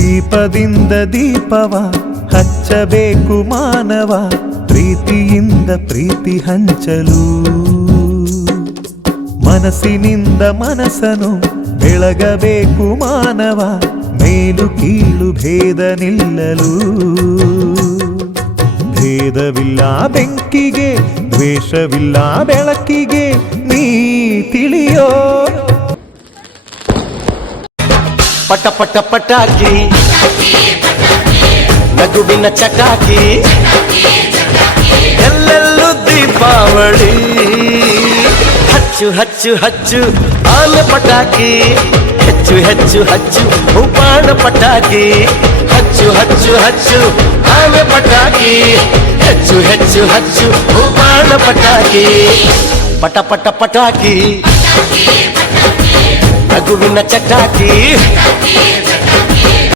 ದೀಪದಿಂದ ದೀಪವ ಹಚ್ಚಬೇಕು ಮಾನವ, ಪ್ರೀತಿಯಿಂದ ಪ್ರೀತಿ ಹಂಚಲು. ಮನಸ್ಸಿನಿಂದ ಮನಸ್ಸನು ಬೆಳಗಬೇಕು ಮಾನವ, ಮೇಲು ಕೀಳು ಭೇದ ನಿಲ್ಲಲು. ಭೇದವಿಲ್ಲ ಬೆಂಕಿಗೆ, ದ್ವೇಷವಿಲ್ಲ ಬೆಳಕಿಗೆ, ನೀ ತಿಳಿಯೋ. ಪಟ ಪಟ ಪಟಾಕಿ ನಗುವಿನ ಚಟಾಕಿ, ಎಲ್ಲೆಲ್ಲೂ ದೀಪಾವಳಿ. ಹಚ್ಚು ಹಚ್ಚು ಹಚ್ಚು ಆನೆ ಪಟಾಕಿ, ಹೆಚ್ಚು ಹೆಚ್ಚು ಹಚ್ಚು ಉಪಾಣ ಪಟಾಕಿ. ಹಚ್ಚು ಹಚ್ಚು ಹಚ್ಚು ಆನೆ ಪಟಾಕಿ, ಹೆಚ್ಚು ಹೆಚ್ಚು ಹಚ್ಚು ಉಪಾಣ ಪಟಾಕಿ. ಪಟ ಪಟ ಪಟಾಕಿ ನಗುವಿನ ಚಟಾಕಿ.